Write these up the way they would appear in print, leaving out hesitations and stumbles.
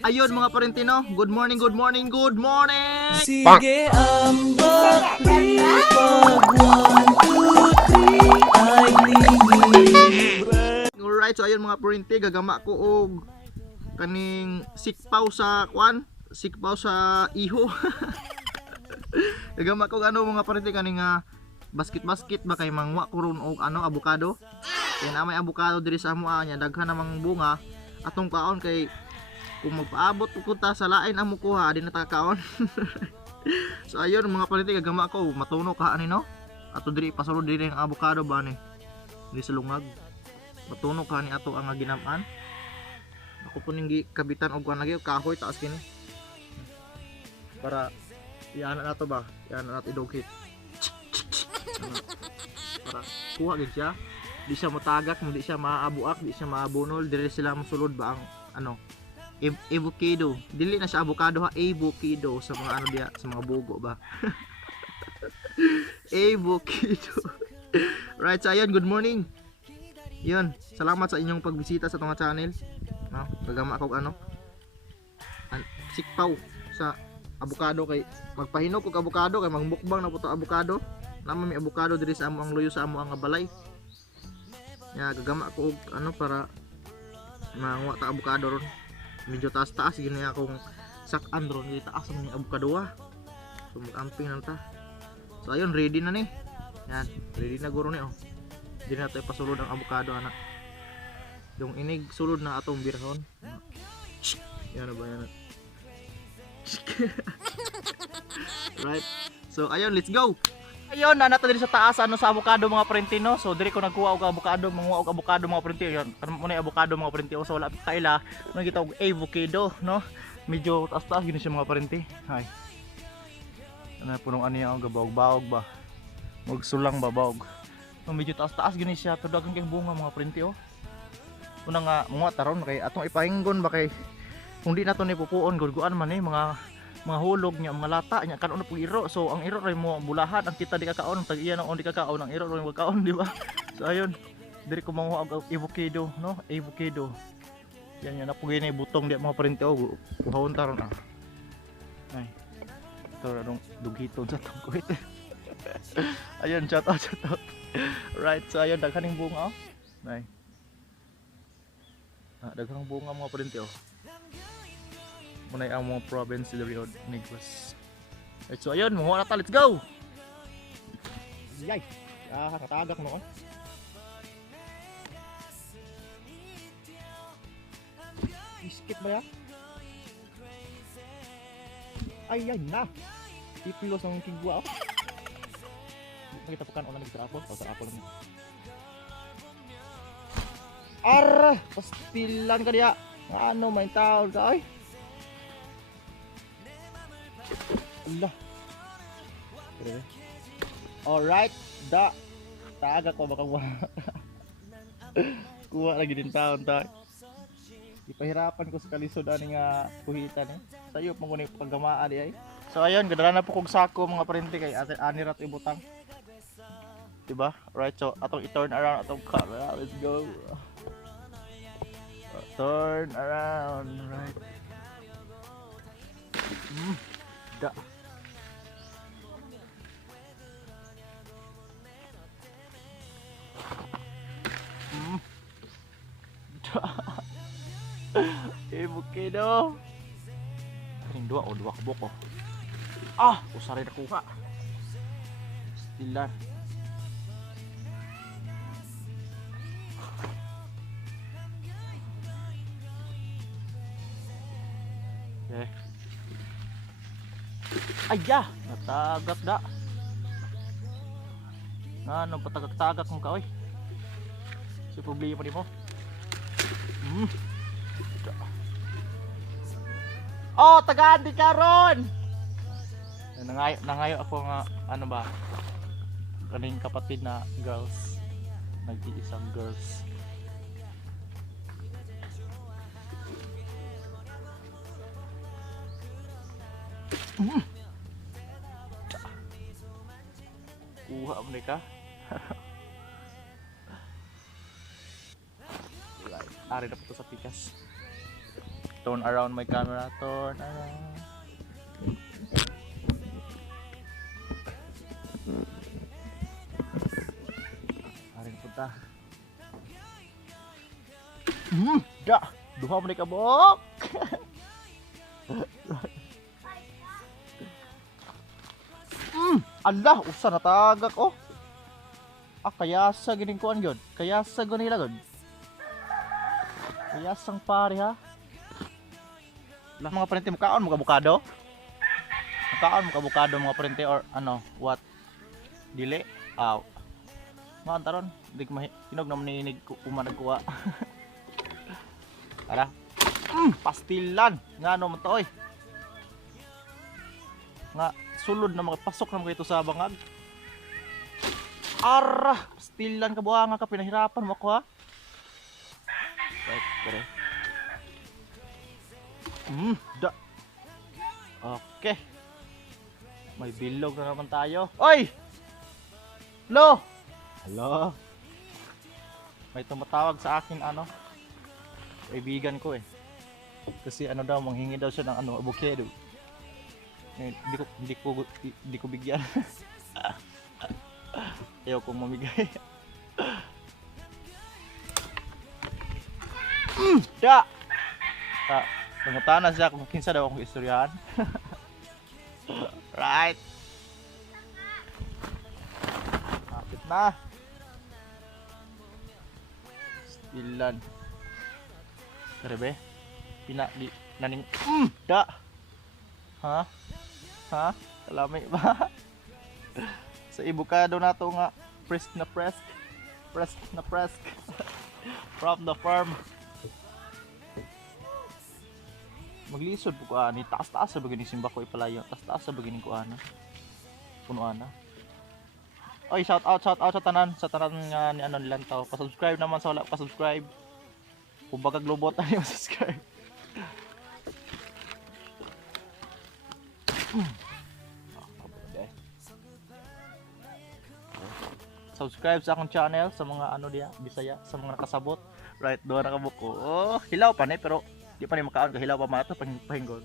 Ayun mga parentino, good morning, good morning, good morning! Sige ang bakli pag 1, 2, 3 ay libre. Alright, so ayun mga parenti, gagama ko og kaning sikpaw sa kwan, sikpaw sa iho. Gagama ko ano mga parenti kaning basket ba kay mangwa ko ron og ano avocado. Kaya na may avocado diri sa amoa nya daghan namang bunga atong kaon kay kung magpaabot ko ta sa lain ang mukuha di na ta kaon. So ayun mga parenti, gagama ko matuno ka ani no. Ato diri pasulod diri ang avocado ba ni. Diri sa lungag. Matuno ka ni ato ang ginam-an. Ako po ning kabitan og kuan lagi kahoy taas kini. Para iana nato ba? Iana nato idughit. Para kuha gid siya. Di siya matagak, di siya maabuak, di siya maabunol, dili sila mosulod ba ang ano avocado. Dili na siya avocado ha, avocado sa mga ano diya, sa mga bugo ba. Avocado. Right, so ayun, good morning. Yun, salamat sa inyong pagbisita sa tong channel. No, gagama ako ano sikpaw sa avocado kay magpahinog og avocado kay magmukbang na puto avocado. Naman may avocado diri sa amo ang luyo sa amo ang balay. Ya gagama ko og ano para manguha ta avocado ron. Medyo taas-taas gini akong sak-an ron di taas ang avocado ah. So mag-amping na ta. So ayun, ready na ni. Yan, ready na guro ni oh. Di na tayo pasulod ang avocado anak. Yung inig sulod na atong birhon. Yan na ba yan? Right. So ayun, let's go. Ayun, na nato diri sa taas ano sa avocado mga parentino. So diri ko nagkuha og avocado, manguha og avocado mga parentino. Ayun, karon mo na avocado mga parentino. So wala kaila, nang kita og avocado, no? Medyo taas-taas gini siya mga parenti. Hay. Ano punong ani ang gabawog-bawog ba? Magsulang babawog. No, medyo taas-taas gini siya, tudagan kay bunga mga parenti oh. Una nga mga taron kay atong ipainggon ba kay kung di nato ni pupuon gurguan man mga hulog niya, mga lata niya kanon pug iro. So ang iro ray mo bulahan ang kita di kakaon tag iya on di kakaon ang iro ray magkaon di ba. So ayun, diri ko manguha og avocado no, avocado. Yan napugay na butong di mga parente og kuhawon taron ah. Ay. Ito dong dugiton sa tungkuit. Ayun, shout out. Right, so ayun daghaning bunga oh. Nay. Daghang bunga mga parente oh. Munay ang mga province de Rio Negros. Right, so ayun, manguha na ta, let's go! Yay! Natagak mo. Biskit ba ya? Ay, na! Ipilos ang kigwa oh. Kita pekan ulang di apple, kalau apple ini. Arah, pastilan ka dia. Ano main tao ka oy? Allah. Alright, taga ko baka kuha lagi din taon ta. Ipahirapan ko sa kalisod ani nga kuhitan eh. Sayo mo ni paggamaan di ay. So ayun, gadala na po kog sako mga parente kay ani rat ibutang. Diba? Right, so atong i-turn around atong car. Let's go. Turn around, right. Da. Da. Avocado. Kaning dua kabok oh. Ah, usari na kuha. Stilan. Okay. Ayah, natagak da. Ano patagak-tagak mo ka oy. Si problema ni mo. Oh, tagaan di karon. Nangayo ako nga ano ba? Kaning kapatid na girls. Nag-iisang girls. Kuha mo ni ka. Ari na po sa pikas. Turn around my camera, turn around. Aring punta. Da, duha man ni kabok. Allah, usa natagak oh. Kaya sa gining kuan gyud. Kaya sa gunila gyud. Kaya sang pare ha. Lah mga parente mukaon mo abukado? Mukaon mo abukado mga parente or ano, what? Dili. Aw. Mga taron, di ko hinog na maninig ko kumanagkuha. Tara. Pastilan. Ngano man to oy. Nga sulod na makapasok na mga ito sa bangag. Ara, pastilan ka buhanga ka pinahirapan mo ako ha. Right, pare. Da. Okay. May bilog na naman tayo. Oy! Hello! Hello? May tumatawag sa akin ano? Kaibigan ko eh. Kasi ano daw, manghingi daw siya ng ano, avocado. Hindi ko bigyan. Ayaw kong mamigay. Da! Nangutan na siya kung kinsa daw akong istoryahan. Right. Kapit na. Stilan. Karebe. Naning da. Ha? Ha? Kalamay ba? Sa ibukado na to nga press from the farm. Maglisod po ko ani, taas-taas sa bagini simba ko ipalayo, taas-taas sa bagini ko ana. Punuan na. Oy, shout out sa tanan nga ni ano nilang tao. Pa-subscribe naman sa wala pa-subscribe. Kung baga globot ani subscribe. Subscribe sa akong channel sa mga ano diya, Bisaya, sa mga nakasabot. Right, doon nakabuko. Oh, hilaw pa ni pero di pa ni makaon kahilaw pa man ito pahinggon.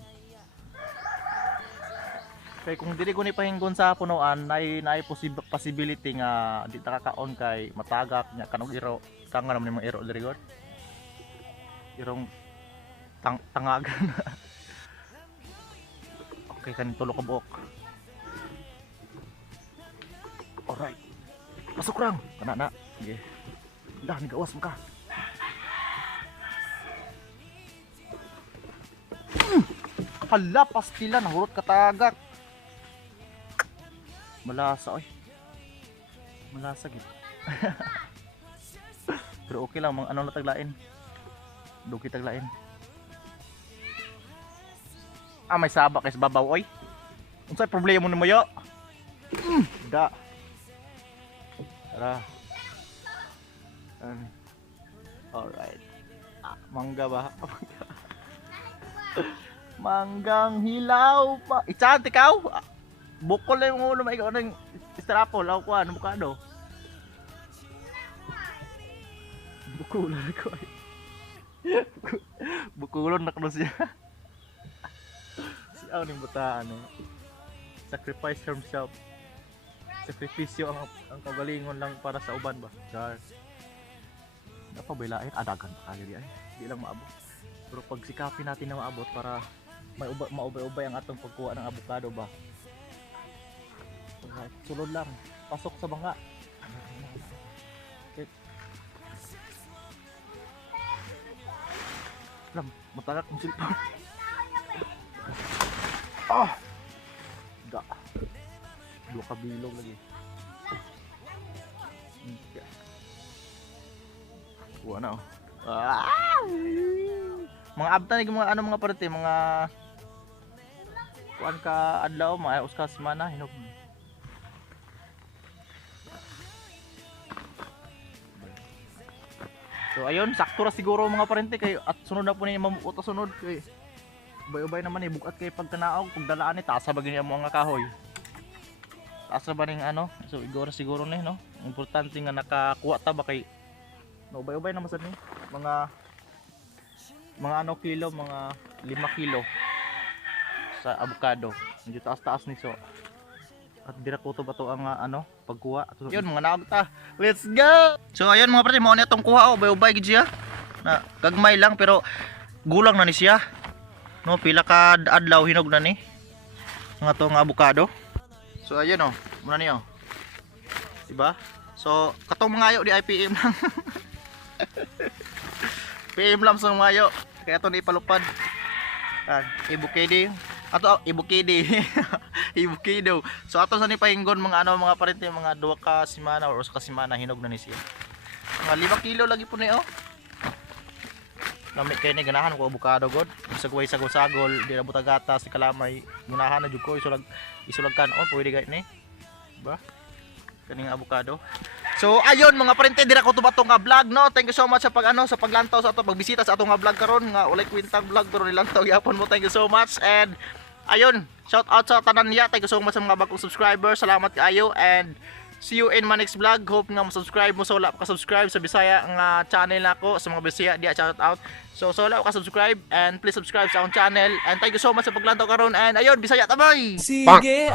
Kay kung dili ko ni pahinggon sa punuan, nay possibility nga di ta kakaon kay matagak nya kanog iro. Kanga naman mga iro diri god. Irong tangagan. Okay, kan tulo ka buok. Alright. Masuk rang, kana na. Sige. Dah ni gawas mo ka. Hala, pastila nahurot katagak. Malasa oy. Malasa gid. Pero okay lang mga ano na taglain. Dugi taglain. May sabak kay sa babaw oy. Unsay problema mo yo? Da. Tara. Alright. Mangga ba? Manggang hilaw pa. Ichan, ikaw? Bukol na yung ulo mo. Ikaw ng istrapol. Ako ko, ano bukado? Bukulan ako. Bukulon na ko siya. Si Aw ning butaan eh. Sacrifice himself. Sakripisyo ang kagalingon lang para sa uban ba? Char. Napabailain. Adagan pa kayo di ay. Di lang maabot. Pero pag sikapin natin na maabot para maubay-ubay ang atong pagkuha ng avocado ba. Alright, sulod lang. Pasok sa banga. Okay. Alam, matagak ng silpa. Da. Dua kabilog lagi. Okay. Kuha na oh. Mga abtan ni mga ano mga parte mga kuan ka adlaw mga uska semana hinog. So ayun, sakto ra siguro mga parente kay at sunod na po ni mamuot sunod kay ubay-ubay naman ni bukat kay pagkanaog pagdalaan ni taas sa bagay mo nga kahoy. Taas ba ning ano? So siguro ni no. Importante nga nakakuha ta ba kay ubay-ubay naman sad ni mga mga ano kilo, mga 5 kilo sa avocado. Medyo taas-taas ni so. At dira ko to ba to ang ano, pagkuha. So, yun mga naog ta. Let's go. So ayun mga pre, mo ni atong kuha oh, bay-ubay gid siya. Na gagmay lang pero gulang na ni siya. No, pila ka adlaw hinog na ni. Nga to nga avocado. So ayun oh, muna niyo. Diba? So katong mga ayo di IPM lang. PM lang sa mga ayo. Kaya to ni ipalupad. Ibukidi. Ato ibukidi. Ibukido. So ato sa ni painggon mga ano mga parente mga 2 ka semana or 1 ka semana hinog na ni siya. Mga 5 kilo lagi po ni oh. Lamit kay ni ganahan ko avocado god. Bisag way sagol-sagol, di na butagata si kalamay. Ganahan na jud ko isulag kan oh pwede gay ni. Ba? Kaning avocado. So ayun mga parente dira ko tubato nga vlog no. Thank you so much sa sa paglantaw sa ato pagbisita sa ato nga vlog karon nga walay kwentang vlog pero nilantaw yapon mo. Thank you so much and ayun, shout out sa tanan niya. Thank you so much sa mga bagong subscribers. Salamat kaayo and see you in my next vlog. Hope nga mo-subscribe mo sa wala pa ka-subscribe sa Bisaya nga channel nako sa mga Bisaya diya shout out. So wala ka subscribe and please subscribe sa akong channel and thank you so much sa paglantaw karon and ayun Bisaya tabay. Sige